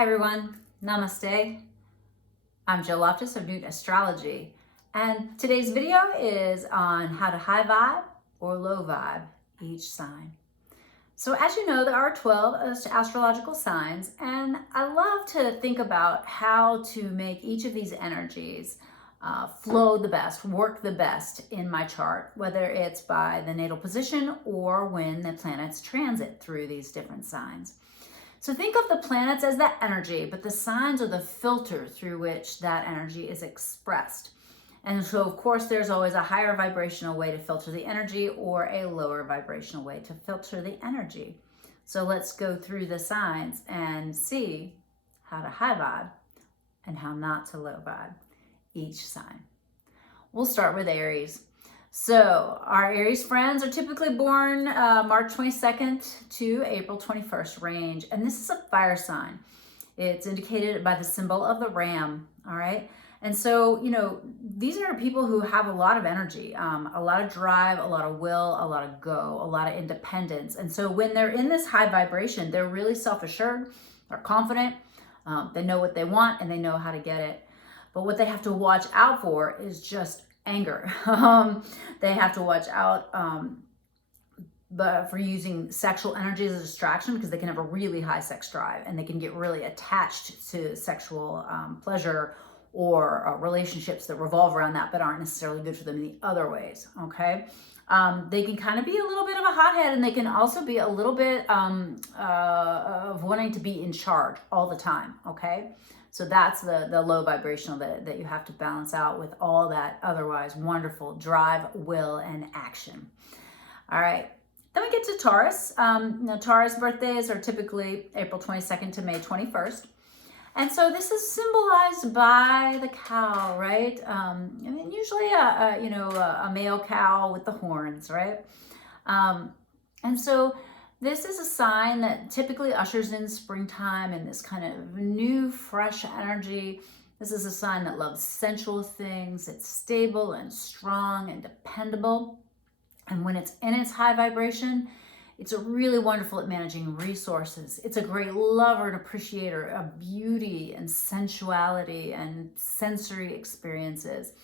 Hi everyone, namaste. I'm Loftis of Nuit Astrology, and today's video is on how to high vibe or low vibe each sign. So as you know, there are 12 astrological signs, and I love to think about how to make each of these energies flow the best, work the best in my chart, whether it's by the natal position or when the planets transit through these different signs. So think of the planets as that energy, but the signs are the filter through which that energy is expressed. And so, of course, there's always a higher vibrational way to filter the energy or a lower vibrational way to filter the energy. So let's go through the signs and see how to high vibe and how not to low vibe each sign. We'll start with Aries. So our Aries friends are typically born March 22nd to April 21st range. And this is a fire sign. It's indicated by the symbol of the ram, all right? And so, you know, these are people who have a lot of energy, a lot of drive, a lot of will, a lot of go, a lot of independence. And so when they're in this high vibration, they're really self-assured, they're confident, they know what they want and they know how to get it. But what they have to watch out for is just anger. They have to watch out for using sexual energy as a distraction, because they can have a really high sex drive and they can get really attached to sexual pleasure or relationships that revolve around that but aren't necessarily good for them in the other ways, okay? They can kind of be a little bit of a hothead, and they can also be a little bit of wanting to be in charge all the time, okay? So that's the low vibrational that you have to balance out with all that otherwise wonderful drive, will, and action. All right, then we get to Taurus. Taurus birthdays are typically April 22nd to May 21st. And so this is symbolized by the cow, right? And usually a male cow with the horns, right? And so this is a sign that typically ushers in springtime and this kind of new, fresh energy. This is a sign that loves sensual things. It's stable and strong and dependable. And when it's in its high vibration, it's really wonderful at managing resources. It's a great lover and appreciator of beauty and sensuality and sensory experiences.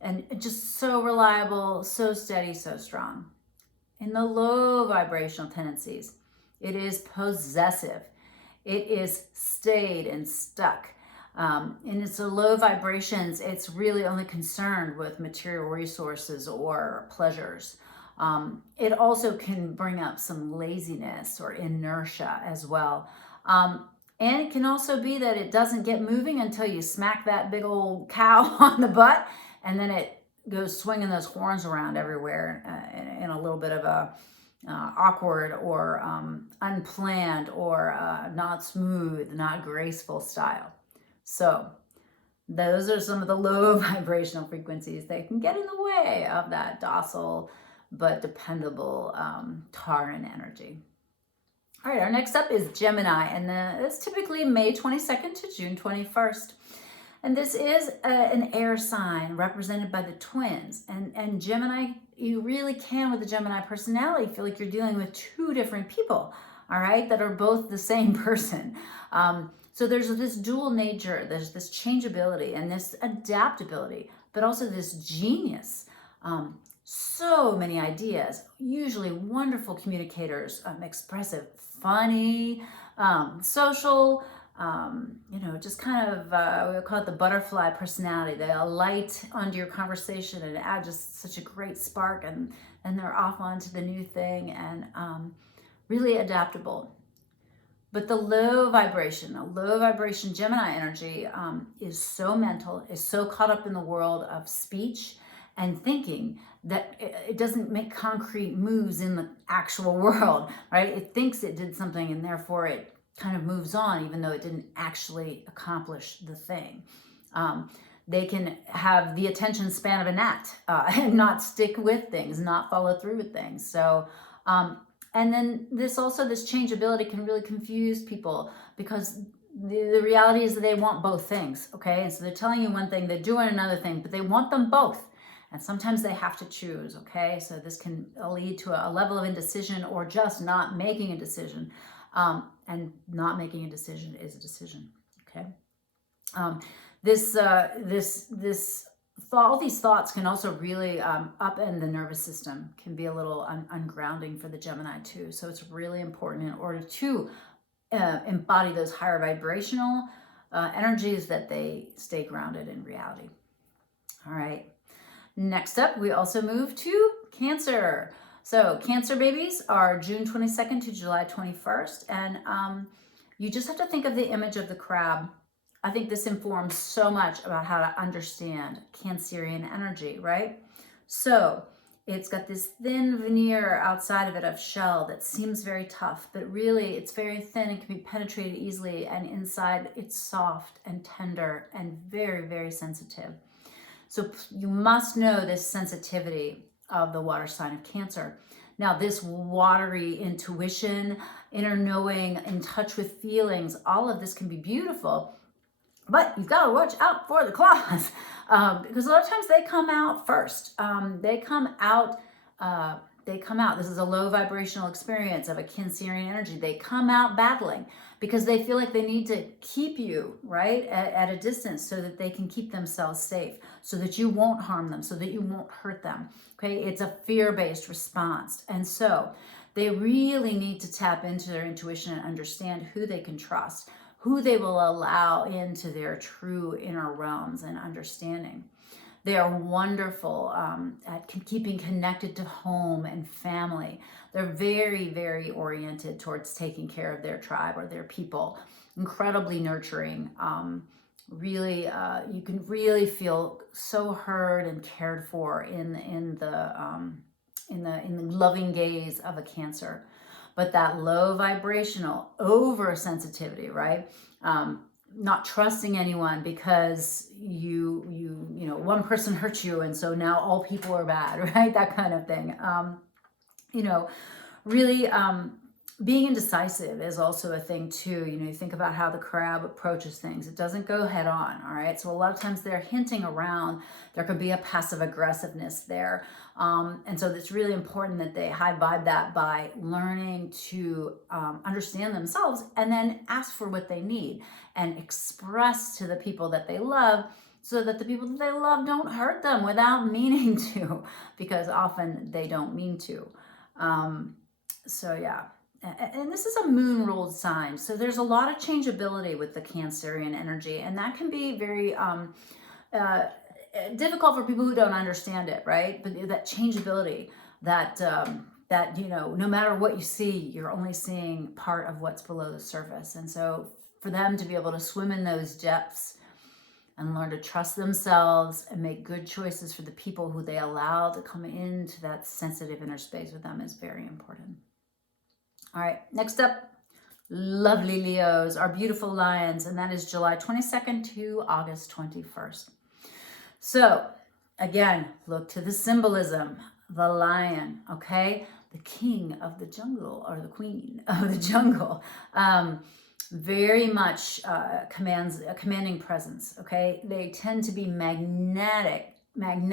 And just so reliable, so steady, so strong. In the low vibrational tendencies, it is possessive. It is stayed and stuck. In its low vibrations, it's really only concerned with material resources or pleasures. It also can bring up some laziness or inertia as well. And it can also be that it doesn't get moving until you smack that big old cow on the butt, and then it goes swinging those horns around everywhere in a little bit of a awkward or unplanned or not smooth, not graceful style. So those are some of the low vibrational frequencies that can get in the way of that docile but dependable Tauran energy. All right, our next up is Gemini, and it's typically May 22nd to June 21st. And this is an air sign represented by the twins. And Gemini, you really can, with the Gemini personality, feel like you're dealing with two different people, all right, that are both the same person. So there's this dual nature, there's this changeability and this adaptability, but also this genius. So many ideas, usually wonderful communicators, expressive, funny, social, just kind of, we call it the butterfly personality. They alight onto your conversation and add just such a great spark, and they're off onto the new thing, and really adaptable. But the low vibration Gemini energy is so mental, is so caught up in the world of speech and thinking that it doesn't make concrete moves in the actual world, right? It thinks it did something and therefore it kind of moves on, even though it didn't actually accomplish the thing. They can have the attention span of a gnat and not stick with things, not follow through with things. So, and then this changeability can really confuse people, because the reality is that they want both things, okay? And so they're telling you one thing, they're doing another thing, but they want them both. And sometimes they have to choose, okay? So this can lead to a level of indecision or just not making a decision. And not making a decision is a decision, okay? All these thoughts can also really upend the nervous system, can be a little ungrounding for the Gemini too. So it's really important in order to embody those higher vibrational energies that they stay grounded in reality. All right. Next up, we also move to Cancer. So Cancer babies are June 22nd to July 21st. And you just have to think of the image of the crab. I think this informs so much about how to understand Cancerian energy, right? So it's got this thin veneer outside of it of shell that seems very tough, but really it's very thin and can be penetrated easily. And inside it's soft and tender and very, very sensitive. So you must know this sensitivity of the water sign of Cancer. Now, this watery intuition, inner knowing, in touch with feelings, all of this can be beautiful, but you've got to watch out for the claws because a lot of times they come out first. They come out. This is a low vibrational experience of a Cancerian energy. They come out battling because they feel like they need to keep you, right, at a distance so that they can keep themselves safe, so that you won't harm them, so that you won't hurt them, okay? It's a fear-based response. And so they really need to tap into their intuition and understand who they can trust, who they will allow into their true inner realms and understanding. They are wonderful at keeping connected to home and family. They're very, very oriented towards taking care of their tribe or their people. Incredibly nurturing. Really, you can really feel so heard and cared for in the loving gaze of a Cancer. But that low vibrational oversensitivity, right? Not trusting anyone because you know one person hurt you and so now all people are bad, right? That kind of thing. Really being indecisive is also a thing too. You think about how the crab approaches things. It doesn't go head on, all right? So a lot of times they're hinting around. There could be a passive aggressiveness there. And so it's really important that they high vibe that by learning to understand themselves and then ask for what they need and express to the people that they love so that the people that they love don't hurt them without meaning to, because often they don't mean to. So yeah. And this is a moon ruled sign. So there's a lot of changeability with the Cancerian energy, and that can be very difficult for people who don't understand it, right? But that changeability, that no matter what you see, you're only seeing part of what's below the surface. And so for them to be able to swim in those depths and learn to trust themselves and make good choices for the people who they allow to come into that sensitive inner space with them is very important. All right, next up, lovely Leos, our beautiful lions, and that is July 22nd to August 21st. So again, look to the symbolism, the lion, okay? The king of the jungle or the queen of the jungle. Very much commands a commanding presence, okay? They tend to be magnetic and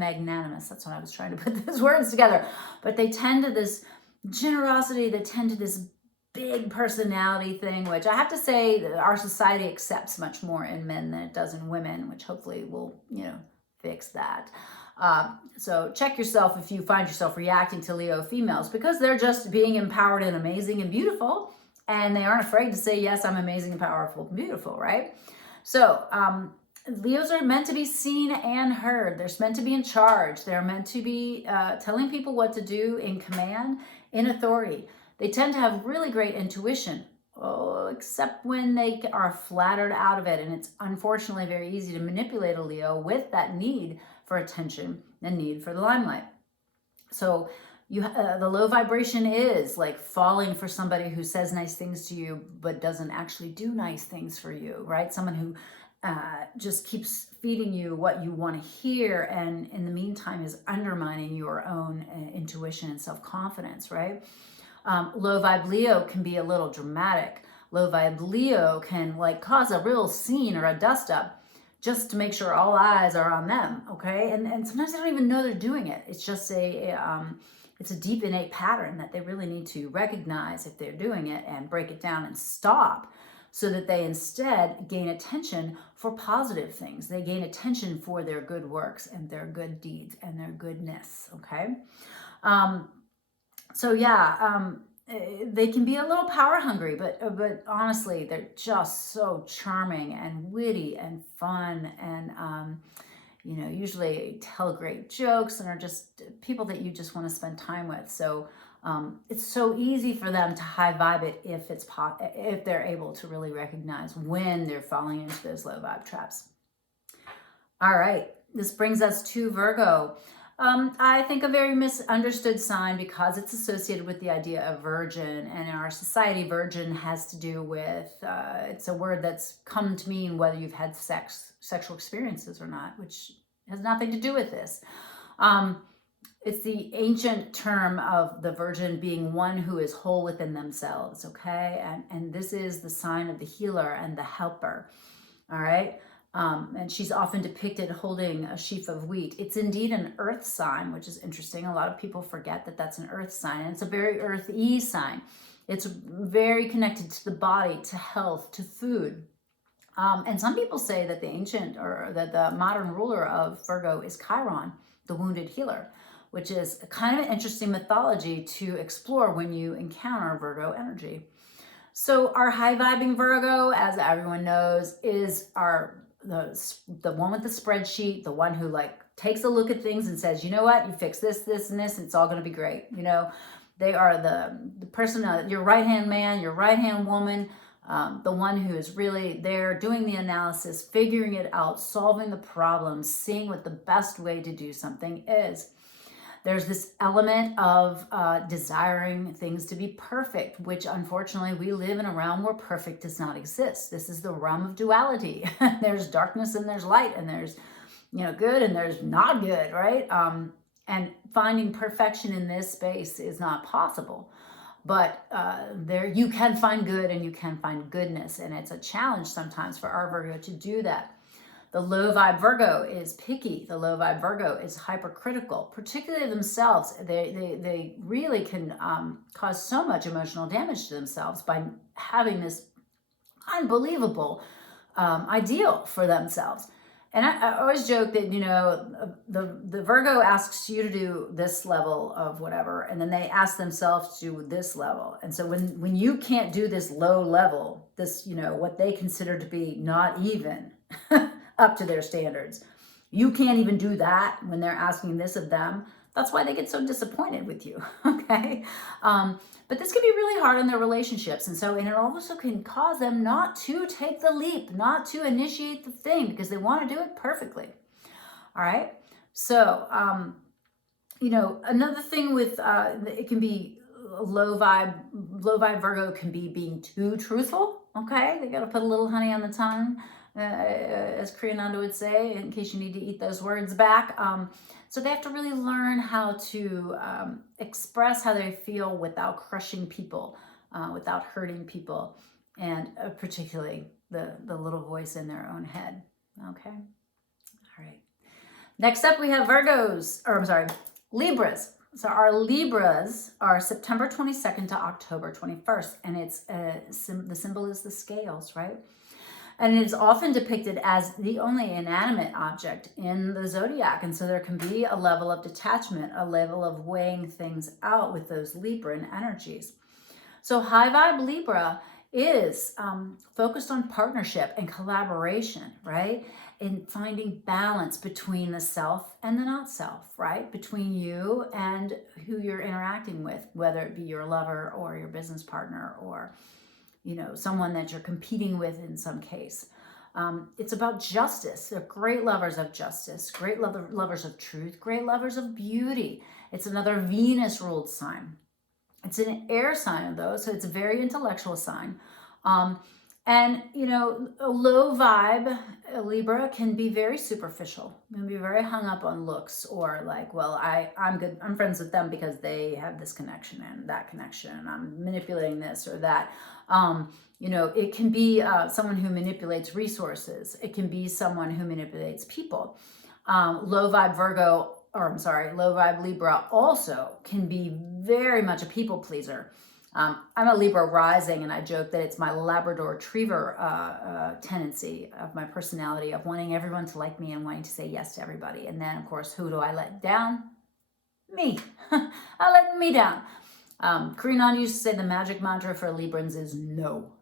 magnanimous. That's what I was trying to put those words together. But they tend to this generosity, they tend to this big personality thing, which I have to say that our society accepts much more in men than it does in women, which hopefully will, fix that. So check yourself if you find yourself reacting to Leo females, because they're just being empowered and amazing and beautiful, and they aren't afraid to say, yes, I'm amazing and powerful and beautiful, right? So Leos are meant to be seen and heard. They're meant to be in charge. They're meant to be telling people what to do, in command, in authority. They tend to have really great intuition, except when they are flattered out of it. And it's unfortunately very easy to manipulate a Leo with that need for attention and need for the limelight. So the low vibration is like falling for somebody who says nice things to you but doesn't actually do nice things for you, right? Someone who just keeps feeding you what you want to hear, and in the meantime is undermining your own intuition and self-confidence, right? Low vibe Leo can be a little dramatic. Low vibe Leo can cause a real scene or a dust up just to make sure all eyes are on them, okay? And sometimes they don't even know they're doing it. It's just It's a deep innate pattern that they really need to recognize if they're doing it and break it down and stop, so that they instead gain attention for positive things. They gain attention for their good works and their good deeds and their goodness, okay? They can be a little power hungry, but honestly, they're just so charming and witty and fun, and usually tell great jokes and are just people that you just want to spend time with. So it's so easy for them to high vibe it if they're able to really recognize when they're falling into those low vibe traps. All right, this brings us to Virgo. I think a very misunderstood sign because it's associated with the idea of virgin, and in our society, virgin has to do with, it's a word that's come to mean whether you've had sexual experiences or not, which has nothing to do with this. It's the ancient term of the virgin being one who is whole within themselves, okay? And this is the sign of the healer and the helper, all right? And she's often depicted holding a sheaf of wheat. It's indeed an earth sign, which is interesting. A lot of people forget that that's an earth sign, and it's a very earthy sign. It's very connected to the body, to health, to food. And some people say that the modern ruler of Virgo is Chiron, the wounded healer, which is kind of an interesting mythology to explore when you encounter Virgo energy. So our high vibing Virgo, as everyone knows, is the one with the spreadsheet, the one who takes a look at things and says, you know what, you fix this, this, and this, and it's all going to be great. They are the person, your right-hand man, your right-hand woman, the one who is really there doing the analysis, figuring it out, solving the problems, seeing what the best way to do something is. There's this element of desiring things to be perfect, which unfortunately we live in a realm where perfect does not exist. This is the realm of duality. There's darkness and there's light, and there's good and there's not good, right? And finding perfection in this space is not possible. But there you can find good and you can find goodness, and it's a challenge sometimes for our Virgo to do that. The low vibe Virgo is picky. The low vibe Virgo is hypercritical, particularly themselves. They really can cause so much emotional damage to themselves by having this unbelievable ideal for themselves. And I always joke that, the Virgo asks you to do this level of whatever, and then they ask themselves to do this level. And so when you can't do this low level, this, what they consider to be not even up to their standards, you can't even do that when they're asking this of them. That's why they get so disappointed with you, okay? But this can be really hard in their relationships. And it also can cause them not to take the leap, not to initiate the thing, because they want to do it perfectly. All right. So, another thing with, it can be low vibe Virgo can be being too truthful. Okay. They got to put a little honey on the tongue, as Kriyananda would say, in case you need to eat those words back. So they have to really learn how to express how they feel without crushing people, without hurting people, and particularly the little voice in their own head. Okay. All right. Next up, we have Libras. So our Libras are September 22nd to October 21st, and it's the symbol is the scales, right? And it is often depicted as the only inanimate object in the zodiac. And so there can be a level of detachment, a level of weighing things out with those Libran energies. So high vibe Libra is focused on partnership and collaboration, right? In finding balance between the self and the not self, right? Between you and who you're interacting with, whether it be your lover or your business partner or someone that you're competing with in some case. It's about justice. They're great lovers of justice, great lovers of truth, great lovers of beauty. It's another Venus-ruled sign. It's an air sign, though, so it's a very intellectual sign. And, a low vibe Libra can be very superficial, can be very hung up on looks, or I'm good, I'm friends with them because they have this connection and that connection, and I'm manipulating this or that. It can be someone who manipulates resources. It can be someone who manipulates people. Low vibe Virgo low vibe Libra also can be very much a people pleaser. I'm a Libra rising, and I joke that it's my Labrador Retriever tendency of my personality of wanting everyone to like me and wanting to say yes to everybody. And then, of course, who do I let down? Me. I let me down. Korean used to say the magic mantra for Librans is no.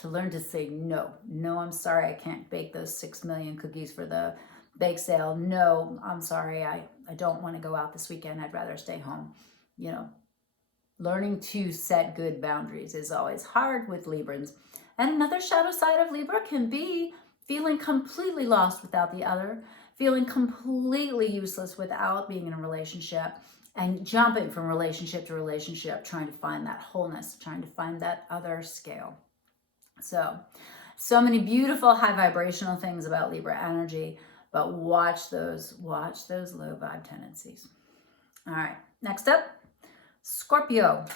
To learn to say no. No, I'm sorry, I can't bake those 6 million cookies for the bake sale. No, I'm sorry, I don't want to go out this weekend. I'd rather stay home. You know, learning to set good boundaries is always hard with Librans. And another shadow side of Libra can be feeling completely lost without the other, feeling completely useless without being in a relationship, and jumping from relationship to relationship, trying to find that wholeness, trying to find that other scale. So many beautiful high vibrational things about Libra energy, but watch those low vibe tendencies. All right, next up, Scorpio.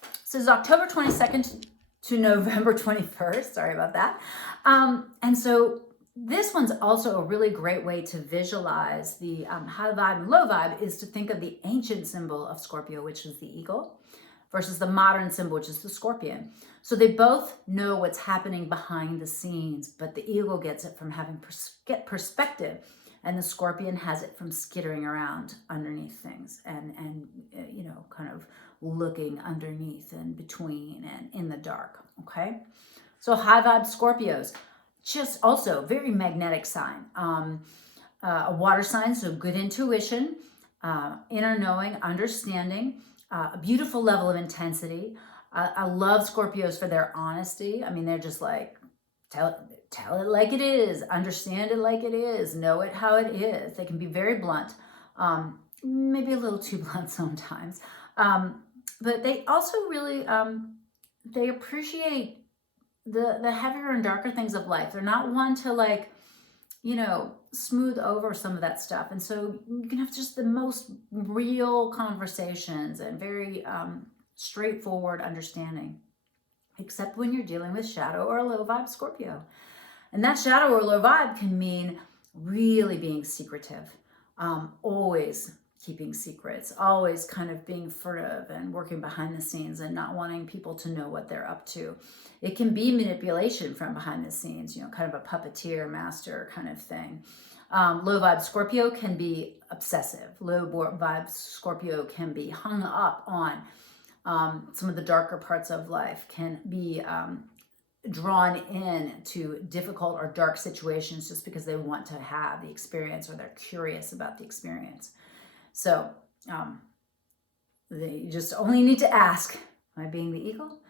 This is October 22nd to November 21st. Sorry about that. And so this one's also a really great way to visualize the high vibe and low vibe is to think of the ancient symbol of Scorpio, which is the eagle, versus the modern symbol, which is the scorpion. So they both know what's happening behind the scenes, but the eagle gets it from having perspective, and the scorpion has it from skittering around underneath things and you know, kind of looking underneath and between and in the dark, okay? So high vibe Scorpios, just also very magnetic sign. A water sign, so good intuition, inner knowing, understanding, a beautiful level of intensity. I love Scorpios for their honesty. I mean, they're just like, tell it like it is, understand it like it is, know it how it is. They can be very blunt, maybe a little too blunt sometimes. But they also really, they appreciate the heavier and darker things of life. They're not one to, like, you know, smooth over some of that stuff. And so you can have just the most real conversations and very straightforward understanding, except when you're dealing with shadow or low vibe Scorpio. And that shadow or low vibe can mean really being secretive, always keeping secrets, always kind of being furtive and working behind the scenes and not wanting people to know what they're up to. It can be manipulation from behind the scenes, you know, kind of a puppeteer master kind of thing. Low vibe Scorpio can be obsessive. Low vibe Scorpio can be hung up on some of the darker parts of life, can be drawn in to difficult or dark situations just because they want to have the experience or they're curious about the experience. So they just only need to ask, am I being the eagle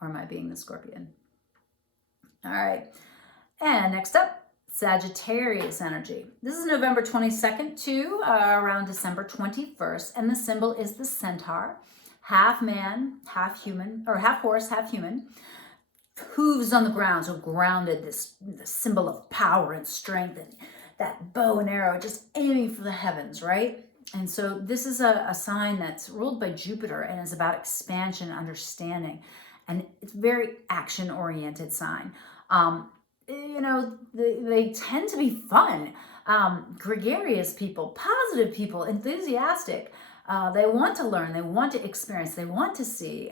or am I being the scorpion? All right. And next up, Sagittarius energy. This is November 22nd to around December 21st. And the symbol is the centaur, half man, half human, or half horse, half human. Hooves on the ground, so grounded, this symbol of power and strength, and that bow and arrow just aiming for the heavens, right? And so this is a sign that's ruled by Jupiter and is about expansion, understanding, and it's very action-oriented sign. You know, they tend to be fun, gregarious people, positive people, enthusiastic. They want to learn, they want to experience, they want to see.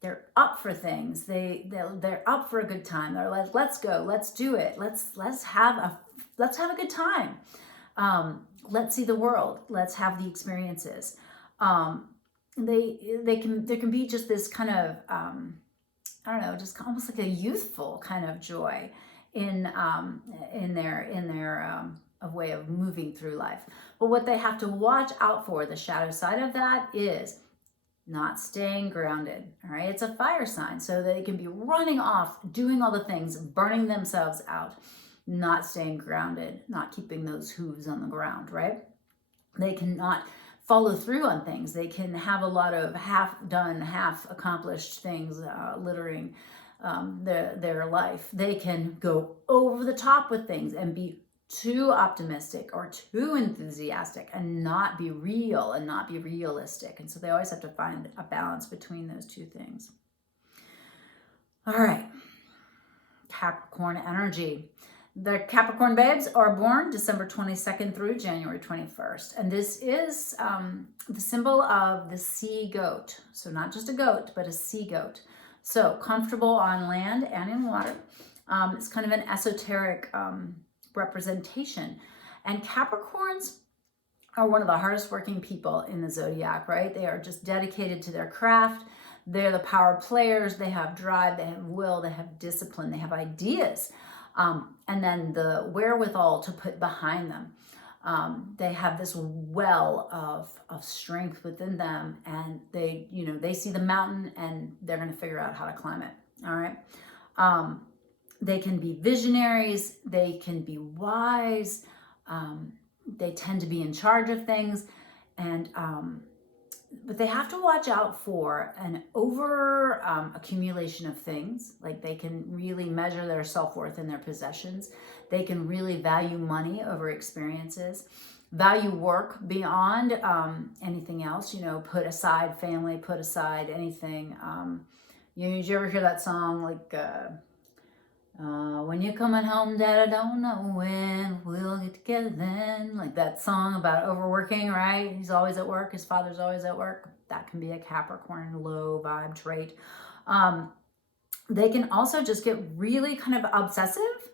They're up for things. They're up for a good time. They're like, let's go, let's do it. Let's have a good time. Let's see the world. Let's have the experiences. There can be just this kind of I don't know, just almost like a youthful kind of joy in their way of moving through life. But what they have to watch out for, the shadow side of that, is not staying grounded. All right, it's a fire sign, so they can be running off, doing all the things, burning themselves out, not staying grounded, not keeping those hooves on the ground, right? They cannot follow through on things. They can have a lot of half-done, half-accomplished things littering their life. They can go over the top with things and be too optimistic or too enthusiastic and not be real and not be realistic. And so they always have to find a balance between those two things. All right, Capricorn energy. The Capricorn babes are born December 22nd through January 21st. And this is the symbol of the sea goat. So not just a goat, but a sea goat. So comfortable on land and in water. It's kind of an esoteric representation. And Capricorns are one of the hardest working people in the zodiac, right? They are just dedicated to their craft. They're the power players. They have drive, they have will, they have discipline, they have ideas. And then the wherewithal to put behind them. They have this well of strength within them, and they see the mountain and they're going to figure out how to climb it. All right. They can be visionaries. They can be wise. They tend to be in charge of things, and but they have to watch out for an over accumulation of things. Like they can really measure their self-worth in their possessions. They can really value money over experiences, value work beyond anything else, put aside family, put aside anything. Did you ever hear that song, like, when you're coming home, Dad, I don't know when we'll get together then. Like that song about overworking, right? He's always at work. His father's always at work. That can be a Capricorn low vibe trait. They can also just get really kind of obsessive,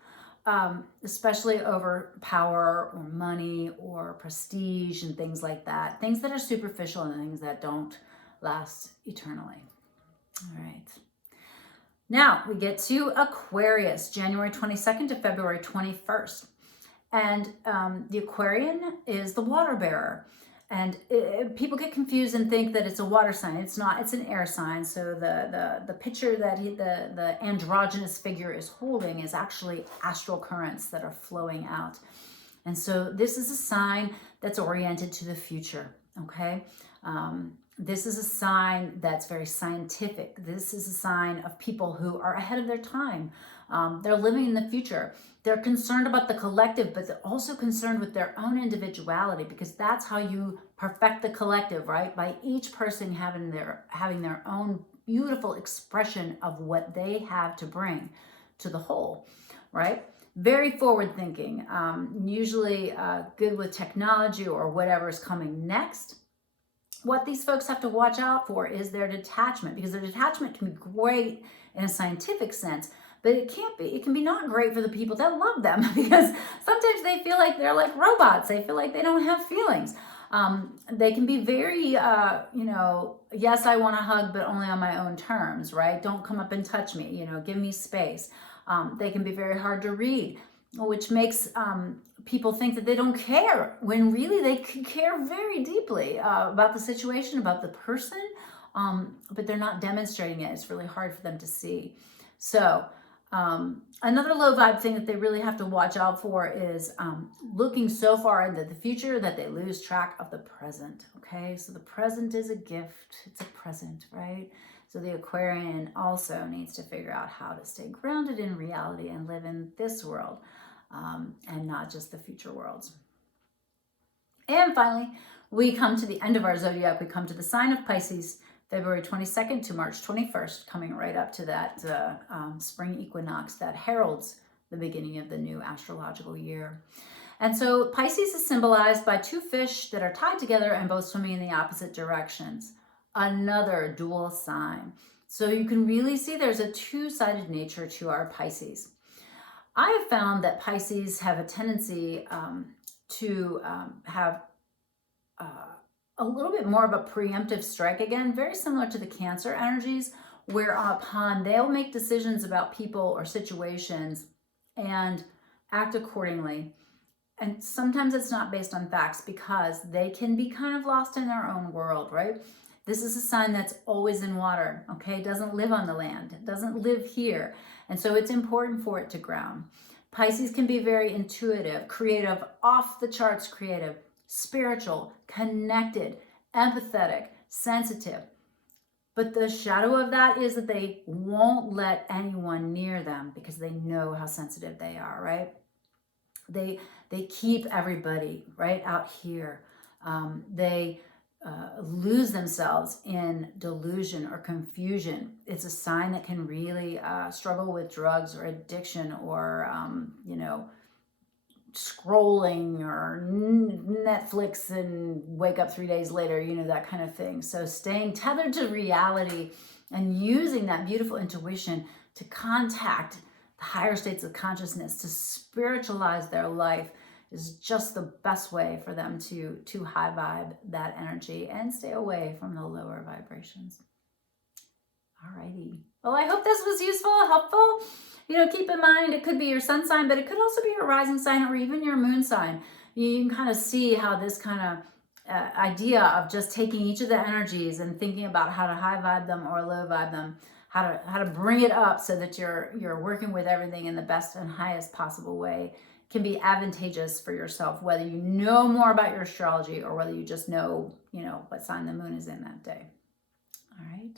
especially over power or money or prestige and things like that. Things that are superficial and things that don't last eternally. All right. Now we get to Aquarius, January 22nd to February 21st. And the Aquarian is the water bearer. And people get confused and think that it's a water sign. It's not, it's an air sign. So the picture that the androgynous figure is holding is actually astral currents that are flowing out. And so this is a sign that's oriented to the future, okay? This is a sign that's very scientific. This is a sign of people who are ahead of their time. They're living in the future. They're concerned about the collective, but they're also concerned with their own individuality, because that's how you perfect the collective, right? By each person having their own beautiful expression of what they have to bring to the whole, right? Very forward thinking, usually good with technology or whatever is coming next. What these folks have to watch out for is their detachment, because their detachment can be great in a scientific sense, but it can be not great for the people that love them, because sometimes they feel like they're like robots. They feel like they don't have feelings. They can be very, yes, I want a hug, but only on my own terms, right? Don't come up and touch me, give me space. They can be very hard to read, which makes people think that they don't care, when really they care very deeply about the situation, about the person, but they're not demonstrating it. It's really hard for them to see. So another low vibe thing that they really have to watch out for is looking so far into the future that they lose track of the present, okay? So the present is a gift. It's a present, right? So the Aquarian also needs to figure out how to stay grounded in reality and live in this world, and not just the future worlds. And finally, we come to the end of our zodiac. We come to the sign of Pisces, February 22nd to March 21st, coming right up to that spring equinox that heralds the beginning of the new astrological year. And so Pisces is symbolized by two fish that are tied together and both swimming in the opposite directions. Another dual sign. So you can really see there's a two-sided nature to our Pisces. I have found that Pisces have a tendency to have a little bit more of a preemptive strike, again, very similar to the Cancer energies, whereupon they'll make decisions about people or situations and act accordingly. And sometimes it's not based on facts, because they can be kind of lost in their own world, right? This is a sign that's always in water, okay? It doesn't live on the land. It doesn't live here. And so it's important for it to ground. Pisces can be very intuitive, creative, off the charts creative, spiritual, connected, empathetic, sensitive. But the shadow of that is that they won't let anyone near them, because they know how sensitive they are, right? They keep everybody right out here. They lose themselves in delusion or confusion. It's a sign that can really struggle with drugs or addiction or, you know, scrolling or Netflix and wake up 3 days later, you know, that kind of thing. So staying tethered to reality and using that beautiful intuition to contact the higher states of consciousness, to spiritualize their life, is just the best way for them to high vibe that energy and stay away from the lower vibrations. Alrighty. Well, I hope this was useful, helpful. You know, keep in mind, it could be your sun sign, but it could also be your rising sign or even your moon sign. You can kind of see how this kind of idea of just taking each of the energies and thinking about how to high vibe them or low vibe them, how to bring it up so that you're working with everything in the best and highest possible way, can be advantageous for yourself, whether you know more about your astrology or whether you just know, you know, what sign the moon is in that day. All right.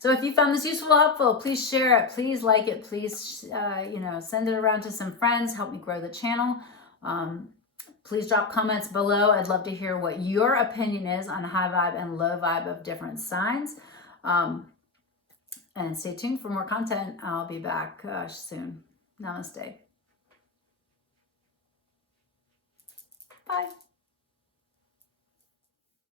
So if you found this useful or helpful, please share it. Please like it. Please, you know, send it around to some friends. Help me grow the channel. Please drop comments below. I'd love to hear what your opinion is on high vibe and low vibe of different signs. And stay tuned for more content. I'll be back soon. Namaste. Bye.